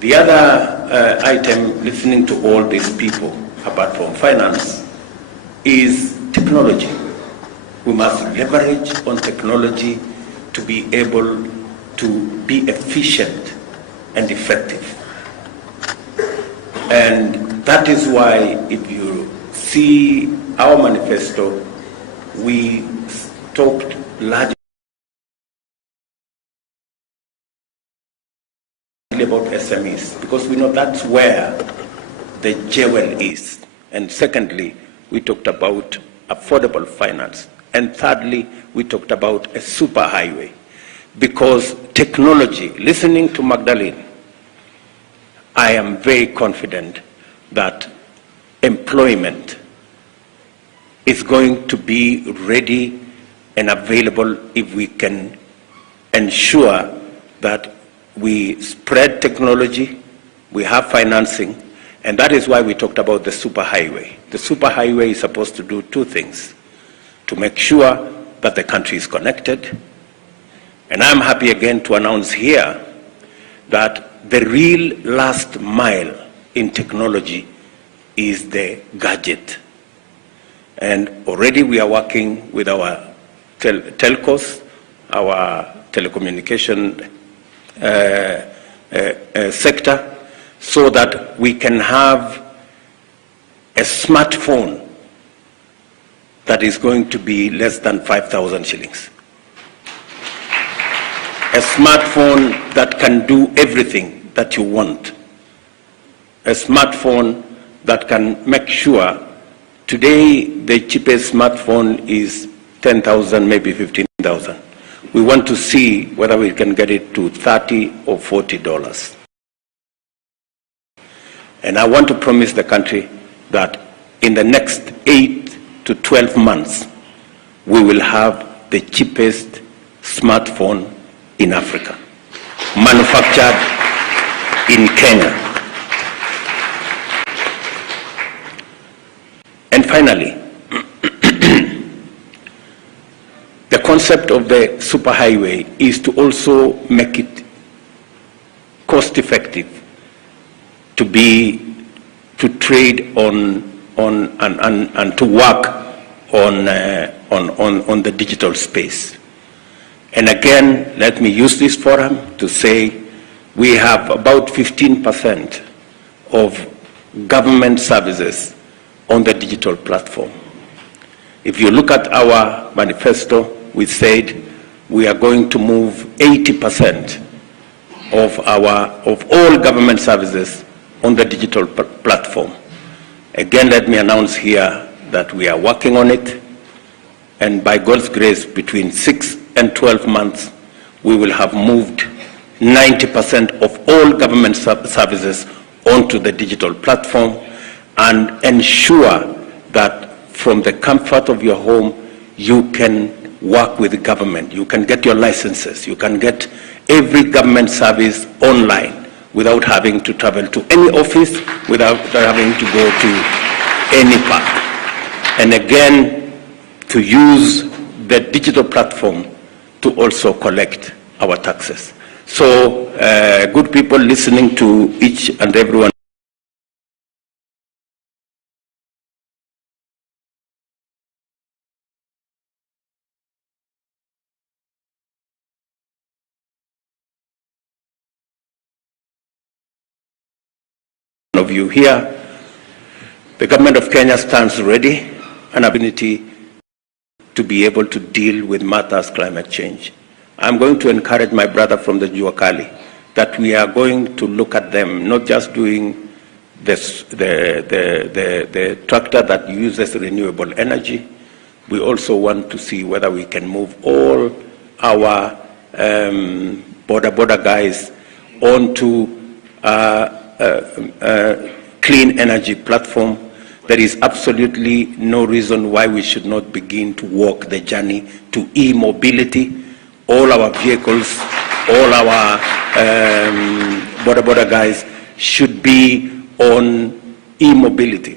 The other item, listening to all these people, apart from finance, is technology. We must leverage on technology to be able to be efficient and effective. And that is why, if you see our manifesto, we talked largely about SMEs, because we know that's where the jewel is. And secondly, we talked about affordable finance. And thirdly, we talked about a superhighway, because technology, listening to Magdalene, I am very confident that employment is going to be ready and available if we can ensure that we spread technology, we have financing, and that is why we talked about the superhighway. The superhighway is supposed to do two things: to make sure that the country is connected, and I'm happy again to announce here that the real last mile in technology is the gadget. And already we are working with our telcos, our telecommunication sector, so that we can have a smartphone that is going to be less than 5,000 shillings. A smartphone that can do everything that you want. A smartphone that can make sure, today the cheapest smartphone is 10,000, maybe 15,000. We want to see whether we can get it to $30 or $40. And I want to promise the country that in the next 8 to 12 months, we will have the cheapest smartphone in Africa, manufactured in Kenya. And finally, the concept of the superhighway is to also make it cost-effective to trade on and to work on the digital space. And again, let me use this forum to say we have about 15% of government services on the digital platform. If you look at our manifesto, we said we are going to move 80% of all government services on the digital platform. Again, let me announce here that we are working on it, and by God's grace, between 6 and 12 months, we will have moved 90% of all government services onto the digital platform, and ensure that from the comfort of your home, you can work with the government. You can get your licenses. You can get every government service online without having to travel to any office, without having to go to any park. And again, to use the digital platform to also collect our taxes. So, good people, listening to each and everyone of you here, the government of Kenya stands ready and ability to be able to deal with matters climate change. I'm going to encourage my brother from the Juakali that we are going to look at them, not just doing this, the tractor that uses renewable energy. We also want to see whether we can move all our border guys onto clean energy platform. There is absolutely no reason why we should not begin to walk the journey to e-mobility. All our vehicles, all our border guys should be on e-mobility.